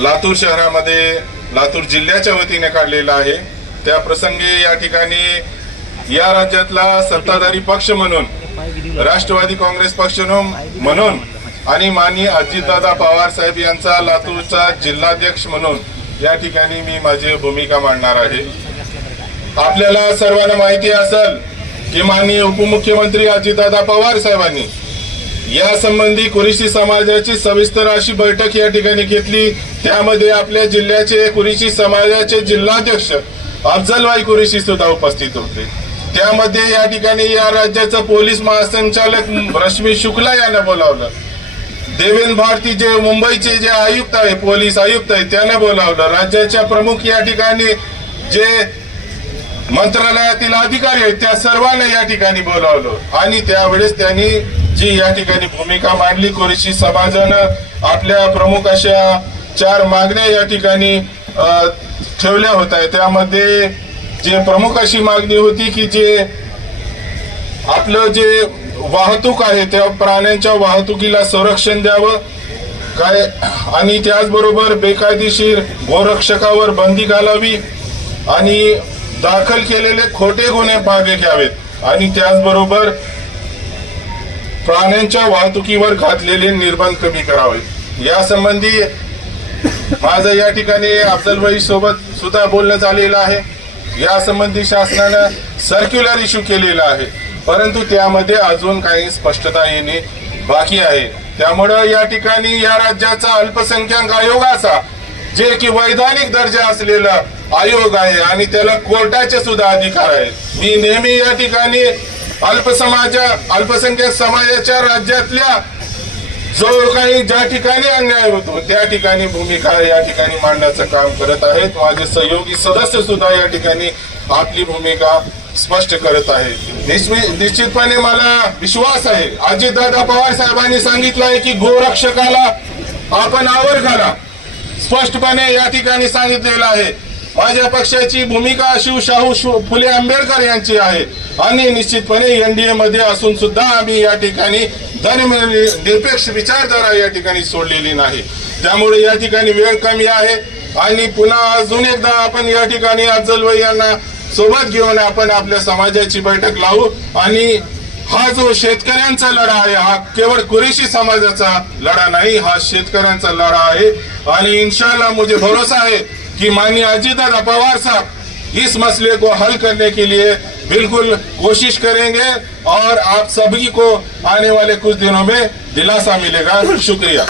लातूर शहरामध्ये लातूर जिल्ह्याच्या वतीने काढलेला आहे. त्या प्रसंगी या ठिकाणी या राज्यातला सत्ताधारी पक्ष म्हणून राष्ट्रवादी काँग्रेस पक्ष म्हणून आणि माननीय अजितदादा पवार साहेब यांचा लातूरचा जिल्हाध्यक्ष म्हणून या ठिकाणी मी माझी भूमिका मांडणार आहे. आपल्याला सर्वांना माहिती असेल की माननीय उपमुख्यमंत्री अजितदादा पवार साहेबांनी यासंबंधी कुरिशी समाजाची सविस्तर अशी बैठक या ठिकाणी घेतली. त्यामध्ये आपल्या जिल्ह्याचे कुरिशी समाजाचे जिल्हाध्यक्ष अफजलभाई कुरिशी सुद्धा उपस्थित होते. त्यामध्ये या ठिकाणी या राज्याचा पोलीस महासंचालक रश्मी शुक्ला यांना बोलावलं. देवेंद्र भारती जे मुंबईचे जे आयुक्त आहे पोलीस आयुक्त आहे त्यांना बोलावलं. राज्याच्या प्रमुख या ठिकाणी जे मंत्रालयातील अधिकारी आहेत त्या सर्वांना या ठिकाणी बोलावलं. आणि त्यावेळेस त्यांनी जी या ठिकाणी भूमिका मांडली कुरेशी समाजानं आपल्या प्रमुख अशा चार मागण्या या ठिकाणी ठेवल्या होत्या. त्यामध्ये जे प्रमुख अशी मागणी होती की जे आपलं जे वाहतूक आहे त्या प्राण्यांच्या वाहतुकीला संरक्षण द्यावं. काय आणि त्याचबरोबर बेकायदेशीर गोरक्षकावर बंदी घालावी आणि दाखल केलेले खोटे गुन्हे मागे घ्यावेत. आणि त्याचबरोबर प्राण्यांच्या वाहतुकीवर घातलेले निर्बंध कमी करावे. यासंबंधी माझं या ठिकाणी अफजलबाई सोबत सुद्धा बोलणं झालेलं आहे. यासंबंधी शासनानं सर्क्युलर इश्यू केलेला आहे. परंतु त्यामध्ये अजून काही स्पष्टता येणे बाकी आहे. त्यामुळं या ठिकाणी या राज्याचा अल्पसंख्याक आयोगाचा जे की वैधानिक दर्जा असलेला आयोग आहे आणि त्याला कोर्टाचे सुद्धा अधिकार आहेत. मी नेहमी या ठिकाणी अल्पसमाज अल्पसंख्याक समाजाच्या राज्यातल्या जो काही ज्या ठिकाणी अन्याय होतो त्या ठिकाणी भूमिका या ठिकाणी मांडण्याचं काम करत आहेत. माझे सहयोगी सदस्य सुद्धा या ठिकाणी आपली भूमिका स्पष्ट करत आहेत. निश्चितपणे मला विश्वास आहे. अजितदादा पवार साहेबांनी सांगितलं आहे की गोरक्षकाला आपण आवर घाला. स्पष्टपणे या ठिकाणी सांगितलेलं आहे. माझ्या पक्षाची भूमिका शिवशाहू शिव- फुले आंबेडकर यांची आहे. आणि निश्चितपणे एनडीए मध्ये असून सुद्धा आम्ही या ठिकाणी धर्म निरपेक्ष विचारधारा या ठिकाणी सोडलेली नाही. त्यामुळे या ठिकाणी वेळ कमी आहे. आणि पुन्हा अजून एकदा आपण या ठिकाणी अफजलभाई यांना सोबत घेऊन आपण आपल्या समाजाची बैठक लावू. आणि हा जो शेतकऱ्यांचा लढा आहे हा केवळ कुरेशी समाजाचा लढा नाही हा शेतकऱ्यांचा लढा आहे. आणि इन्शाला मुझे भरोसा आहे कि माननीय अजीत पवार साहब इस मसले को हल करने के लिए बिल्कुल कोशिश करेंगे और आप सभी को आने वाले कुछ दिनों में दिलासा मिलेगा। शुक्रिया।